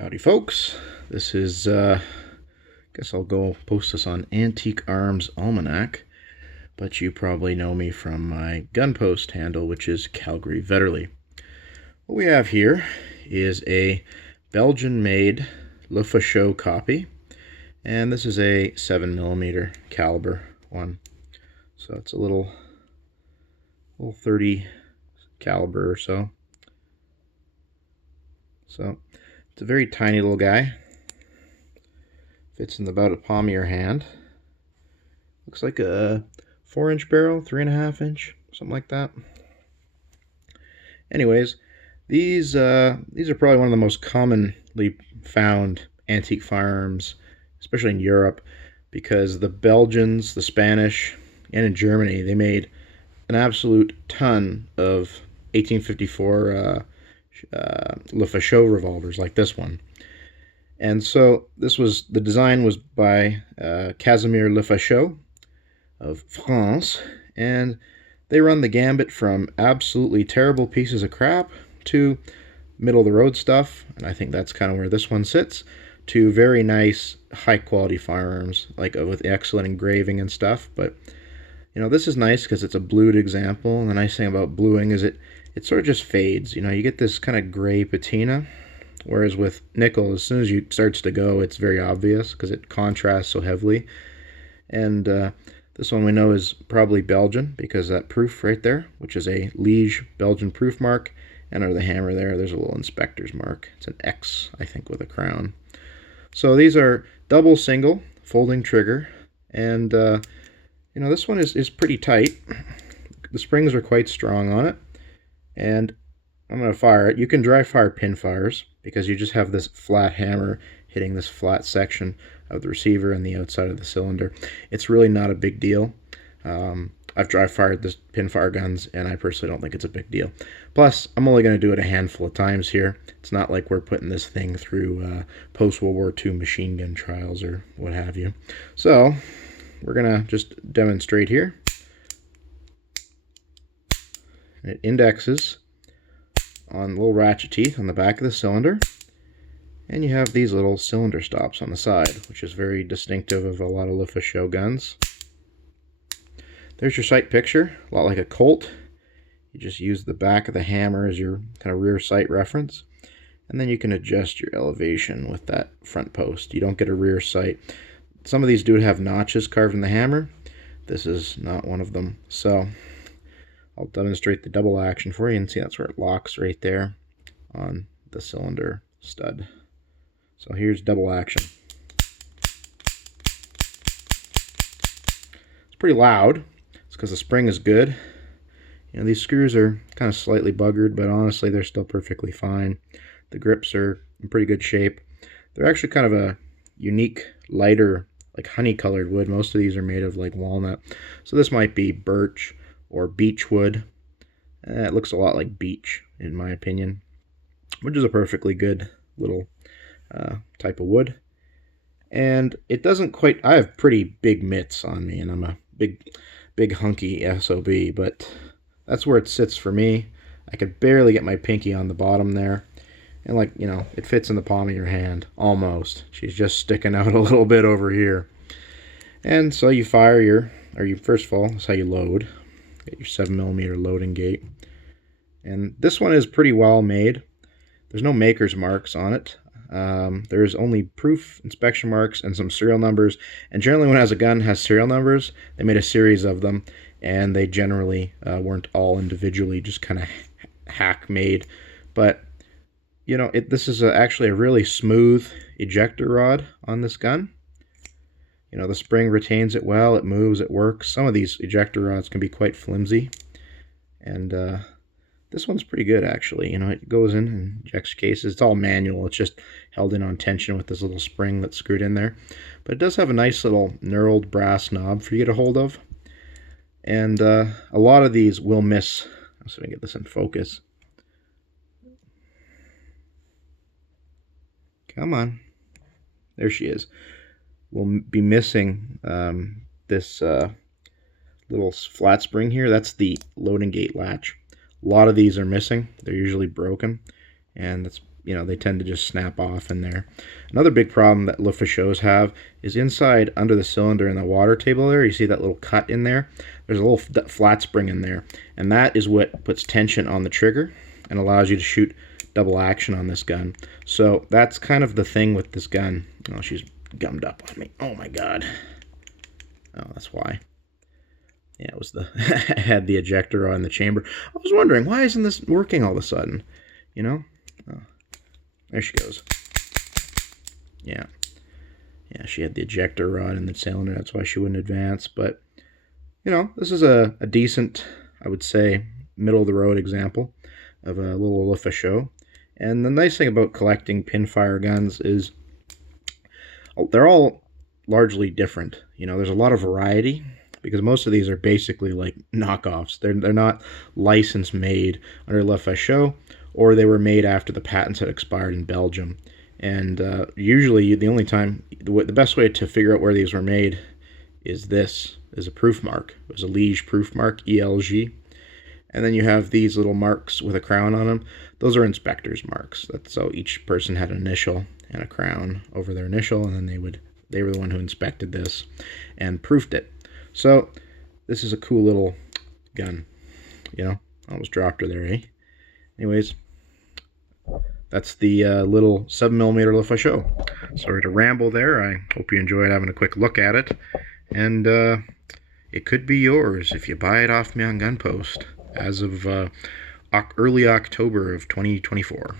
Howdy folks, this is, guess I'll go post this on Antique Arms Almanac, but you probably know me from my gun post handle, which is Calgary Vetterli. What we have here is a Belgian-made Lefaucheux copy, and this is a 7mm caliber one. So it's a little 30 caliber or so. So it's a very tiny little guy. Fits in about a palm of your hand. Looks like a 4-inch barrel, 3.5 inch, something like that. Anyways, these are probably one of the most commonly found antique firearms, especially in Europe, because the Belgians, the Spanish, and in Germany, they made an absolute ton of 1854 Lefaucheux revolvers like this one. And so the design was by Casimir Lefaucheux of France, and they run the gambit from absolutely terrible pieces of crap to middle of the road stuff, and I think that's kind of where this one sits, to very nice high quality firearms, like with excellent engraving and stuff. But you know, this is nice because it's a blued example, and the nice thing about bluing is it sort of just fades. You know, you get this kind of gray patina, whereas with nickel, as soon as it starts to go, it's very obvious because it contrasts so heavily. And this one we know is probably Belgian because that proof right there, which is a Liege Belgian proof mark, and under the hammer there's a little inspector's mark. It's an X, I think, with a crown. So these are double single folding trigger, and you know, this one is pretty tight. The springs are quite strong on it, and I'm going to fire it. You can dry fire Pinfires because you just have this flat hammer hitting this flat section of the receiver and the outside of the cylinder. It's really not a big deal. I've dry fired this Pinfire guns, and I personally don't think it's a big deal. Plus, I'm only going to do it a handful of times here. It's not like we're putting this thing through post-World War II machine gun trials or what have you. So we're going to just demonstrate here. It indexes on little ratchet teeth on the back of the cylinder, and you have these little cylinder stops on the side, which is very distinctive of a lot of Lefaucheux guns. There's your sight picture, a lot like a Colt. You just use the back of the hammer as your kind of rear sight reference, and then you can adjust your elevation with that front post. You don't get a rear sight. Some of these do have notches carved in the hammer. This is not one of them. So I'll demonstrate the double action for you, and see that's where it locks right there on the cylinder stud. So here's double action. It's pretty loud. It's because the spring is good. You know, these screws are kind of slightly buggered, but honestly they're still perfectly fine. The grips are in pretty good shape. They're actually kind of a unique, lighter, like honey colored wood. Most of these are made of like walnut. So this might be birch or beech wood. It looks a lot like beech in my opinion, which is a perfectly good little type of wood. And it doesn't quite, I have pretty big mitts on me, and I'm a big hunky SOB, but that's where it sits for me. I could barely get my pinky on the bottom there, and like, you know, it fits in the palm of your hand almost. She's just sticking out a little bit over here. And so you fire your, first of all, that's how you load. Get your 7mm loading gate. And this one is pretty well made. There's no maker's marks on it. There's only proof inspection marks and some serial numbers. And generally when a gun has serial numbers, they made a series of them, and they generally weren't all individually just kind of hack made. But you know, this is actually a really smooth ejector rod on this gun. You know, the spring retains it well, it moves, it works. Some of these ejector rods can be quite flimsy, and this one's pretty good actually. You know, it goes in and ejects cases. It's all manual. It's just held in on tension with this little spring that's screwed in there. But it does have a nice little knurled brass knob for you to get a hold of. And a lot of these will miss. Let's see if I can get this in focus. Come on. There she is. We'll be missing this little flat spring here. That's the loading gate latch. A lot of these are missing. They're usually broken, and that's you know, they tend to just snap off in there. Another big problem that Lefaucheux have is inside under the cylinder in the water table there, you see that little cut in there? There's a little flat spring in there, and that is what puts tension on the trigger and allows you to shoot double action on this gun. So that's kind of the thing with this gun. Oh, she's gummed up on me. Oh my god. Oh, that's why. Yeah, it was the I had the ejector on the chamber. I was wondering, why isn't this working all of a sudden? You know? Oh, there she goes. Yeah. Yeah, she had the ejector rod in the cylinder. That's why she wouldn't advance. But, you know, this is a decent, I would say, middle-of-the-road example of a little Lefaucheux. And the nice thing about collecting Pinfire guns is they're all largely different. You know, there's a lot of variety, because most of these are basically like knockoffs. They're not license made under Lefaucheux, or they were made after the patents had expired in Belgium. And usually the only time, the best way to figure out where these were made is this, is a proof mark. It was a Liège proof mark, ELG. And then you have these little marks with a crown on them. Those are inspector's marks. That's so each person had an initial and a crown over their initial, and then they were the one who inspected this and proofed it. So this is a cool little gun. You know, almost dropped her there, eh? Anyways, that's the little 7mm Lefaucheux. Sorry to ramble there. I hope you enjoyed having a quick look at it. And it could be yours if you buy it off me on Gunpost as of early October of 2024.